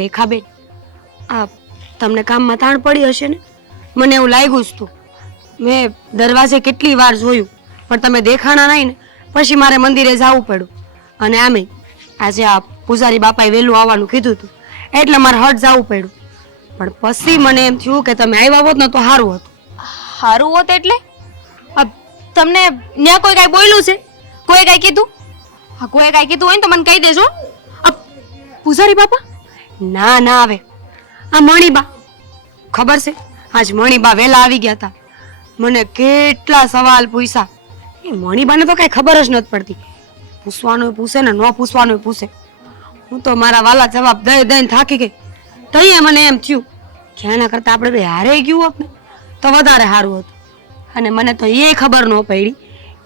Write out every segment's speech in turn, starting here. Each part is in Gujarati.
રેખાબેન, આ તમને કામમાં તાણ પડી હશે ને? મને એવું લાગ્યું જ તું. મેં દરવાજે કેટલી વાર જોયું પણ તમે દેખાણા નહીં ને, પછી મારે મંદિરે જવું પડ્યું. અને આમે આજે આ પૂજારી બાપાએ વહેલું આવવાનું કીધું હતું એટલે મારે હટ જવું પડ્યું. પણ પછી મને એમ થયું કે તમે આવ્યા હોત ને તો સારું હતું. સારું હોત એટલે? તમને ત્યાં કોઈ કાંઈ બોલ્યું છે? કોઈ કાંઈ કીધું? હા, કોઈ કાંઈ કીધું હોય ને તો મને કહી દેજો. પૂજારી બાપા? ના ના આવે આ મણીબા. ખબર છે આજ મણીબા વહેલા આવી ગયા હતા. મને કેટલા સવાલ પૂછ્યા. એ મણીબાને તો કઈ ખબર જ નથી પડતી. પૂછવાનું પૂછે ને ન પૂછવાનું પૂછે. હું તો મારા વાલા જવાબ દઈ દઈને થાકી ગઈ. તઈએ મને એમ થયું કે આના કરતા આપણે બે હારે ગયું હોત ને તો વધારે સારું હતું. અને મને તો એ ખબર ન પડી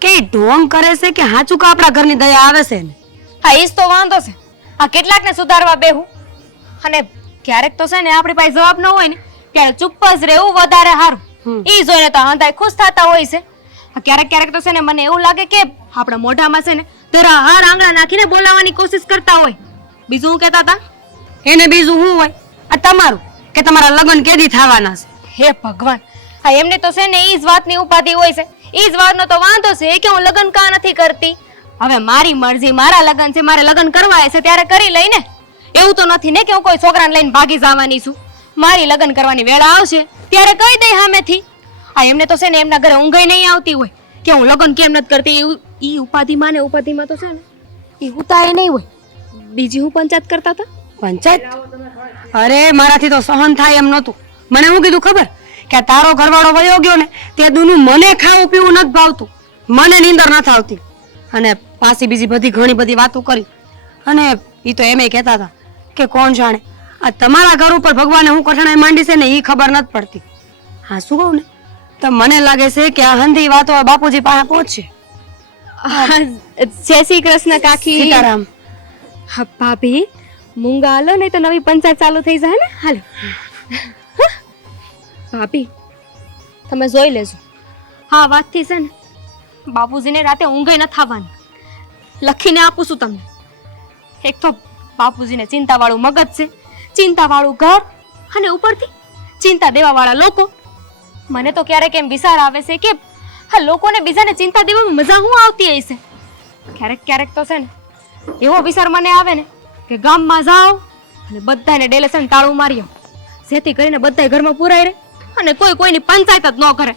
કે એ ઢોંગ કરે છે કે હાચું કા આપણા ઘરની દયા આવે છે ને. હા, એ જ તો વાંધો છે. આ કેટલાકને સુધારવા બેહું અને ક્યારેક તો છે ને આપણી પાસે જવાબ ન હોય ને ત્યારે ચૂપ જ રહેવું વધારે સારું. ઈ જોઈને તો હંધાય ખુશ થતા હોય છે. ક્યારેક ક્યારેક તો છે ને મને એવું લાગે કે આપણા મોઢામાં છે ને તેરા હાર આંગળા નાખીને બોલાવવાની કોશિશ કરતા હોય. બીજું હું કહેતા હતા? એને બીજું શું હોય? આ તમારું કે તમારા લગ્ન કેદી થવાના છે? હે ભગવાન, હા એમને તો છે ને ઈ જ વાતની ઉપાધિ હોય છે. ઈ જ વાતનો તો વાંધો છે કે હું લગ્ન કા નથી કરતી. હવે મારી મરજી, મારા લગ્ન છે, મારે લગ્ન કરવા છે ત્યારે કરી લઈ ને. એવું તો નથી ને કે હું કોઈ છોકરાને લઈને ભાગી જવાની છું. મારી લગ્ન કરવાની વેળા આવશે ત્યારે કહી દઈ સામેથી. આ એમને તો છે ને એમના ઘરે ઊંઘઈ નહીં આવતી હોય કે હું લગ્ન કેમ નથી કરતી. ઈ ઉપાધિમાં ને ઉપાધિમાં તો છે ને ઈ હુતાય નહીં હોય. બીજી હું પંચાયત કરતા હતા. પંચાયત? અરે મારાથી તો સહન થાય એમ નહોતું. મને શું કીધું ખબર? કે તારો ઘરવાળો વયો ગયો ને તે દુનું મને ખાવું પીવું નથી ભાવતું, મને નીંદર નથી આવતી. અને પાછી બીજી બધી ઘણી બધી વાતો કરી. અને એ તો એમ કહેતા હતા કે કોણ જાણે આ તમારા ઘર ઉપર ભગવાને હું કઠણાઈ માંડી છે ને એ ખબર નથી પડતી. હા શું કહું ને તો મને લાગે છે કે આ હંધી વાતો બાપુજી પાસે પહોંચશે. જય શ્રી કૃષ્ણ કાકી. સીતારામ. હા ભાભી, મૂંગા હાલો નહીં તો નવી પંચાયત ચાલુ થઈ જાય ને. હાલો ભાભી, તમે જોઈ લેજો. હા વાતથી છે ને બાપુજીને રાતે ઊંઘે ન થવાની. લખીને આપું છું તમને. એક તો બાપુજીને ચિંતાવાળું મગજ છે, ચિંતાવાળું ઘર અને ઉપરથી ચિંતા દેવાવાળા લોકો. મને તો ક્યારેક એમ વિચાર આવે છે કે આ લોકોને બીજાને ચિંતા દેવામાં મજા શું આવતી હશે. ક્યારેક ક્યારેક તો છે ને એવો વિચાર મને આવે ને કે ગામમાં જાઓ અને બધાને ડેલેશન તાળું મારી આવો, જેથી કરીને બધા ઘરમાં પુરાઈ રહે અને કોઈ કોઈની પંચાયત જ ન કરે.